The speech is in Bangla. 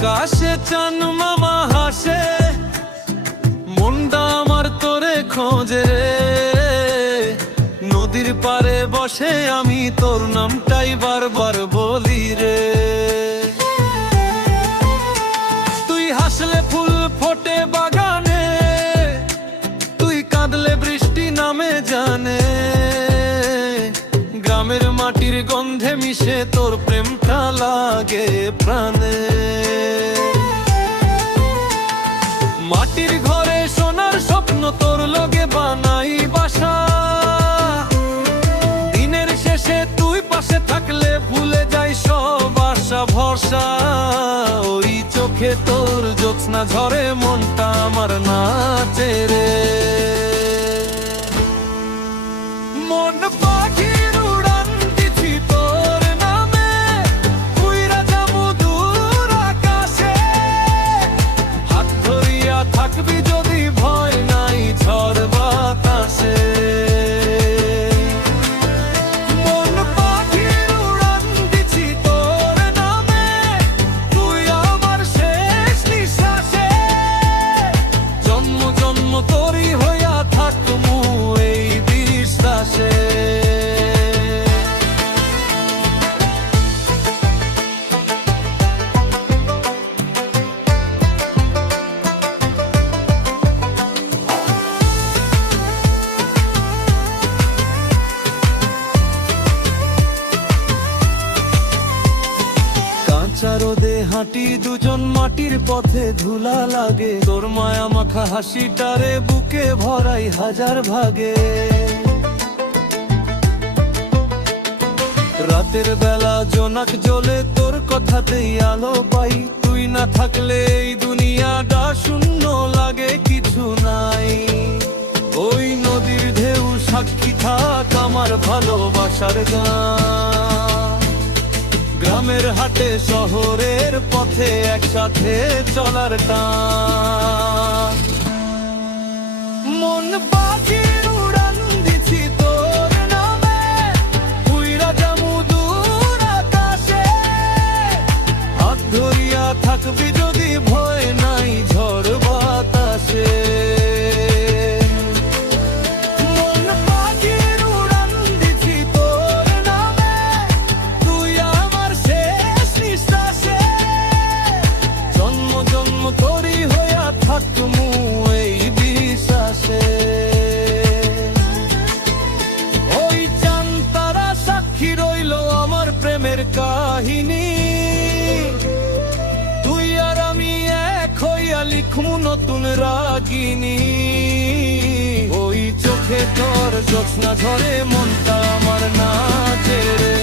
আকাশে চান মামা হাসে, মনটা আমার তোরে খোঁজে রে। নদীর পারে বসে আমি তোর নামটাই বারবার বলি রে। তুই হাসলে ফুল ফোটে বাগানে, তুই কাঁদলে বৃষ্টি নামে জানে। গ্রামের মাটির গন্ধে মিশে তোর প্রেমটা লাগে প্রাণে। মাটির ঘরে সোনার স্বপ্ন তোর লগে বানাই বাসা। দিনের শেষে তুই পাশে থাকলে ভুলে যাই সব আশা ভরসা। ওই চোখে তোর জ্যোৎস্না ঝরে, মনটা আমার নাচে রে। মন পাখির উড়ান দিছি তোর নামে, উইরা যাবো দূর আকাশে। হাত ধরিয়া থাকবি যদি ভয় নাই ঝড় বাতাসে। মন পাখির উড়ান দিছি তোর নামে, তুই আমার শেষ নিঃশ্বাসে। জন্ম জন্ম তোরই হইয়া থাকমু এই বিশ্বাসে। কাঁচা রোদে হাঁটি দুজন মাটির পথে, ধুলা লাগে তোর মায়া মাখা হাসিটারে বুকে ভরাই হাজার ভাগে। রাতের বেলা জোনাক জ্বলে তোর কথাতেই আলো পাই। তুই না থাকলে এই দুনিয়াটা শূন্য লাগে, কিছু নাই। ওই নদীর ঢেউ সাক্ষী থাক আমার ভালোবাসার গান। গ্রামের হাটে শহরের পথে একসাথে চলার টান। মন পাখির উড়ান দিছি তোর নামে, উইরা যামু দূর আকাশে। হাত ধরিয়া থাকবি যদি ভয় নাই ঝড় বাতাসে। মন পাখির উড়ান দিছি তোর নামে, তুই আমার শেষ নিঃশ্বাসে। জন্ম জন্ম তোরই হইয়া থাকমু এই বিশ্বাসে। ওই চান তারা সাক্ষী রইল আমার প্রেমের কাহিনী। তুই আর আমি এক হইয়া লিখমু নতুন রাগিনী। ওই চোখে তোর জ্যোৎস্না ঝরে, মনটা আমার নাচে রে।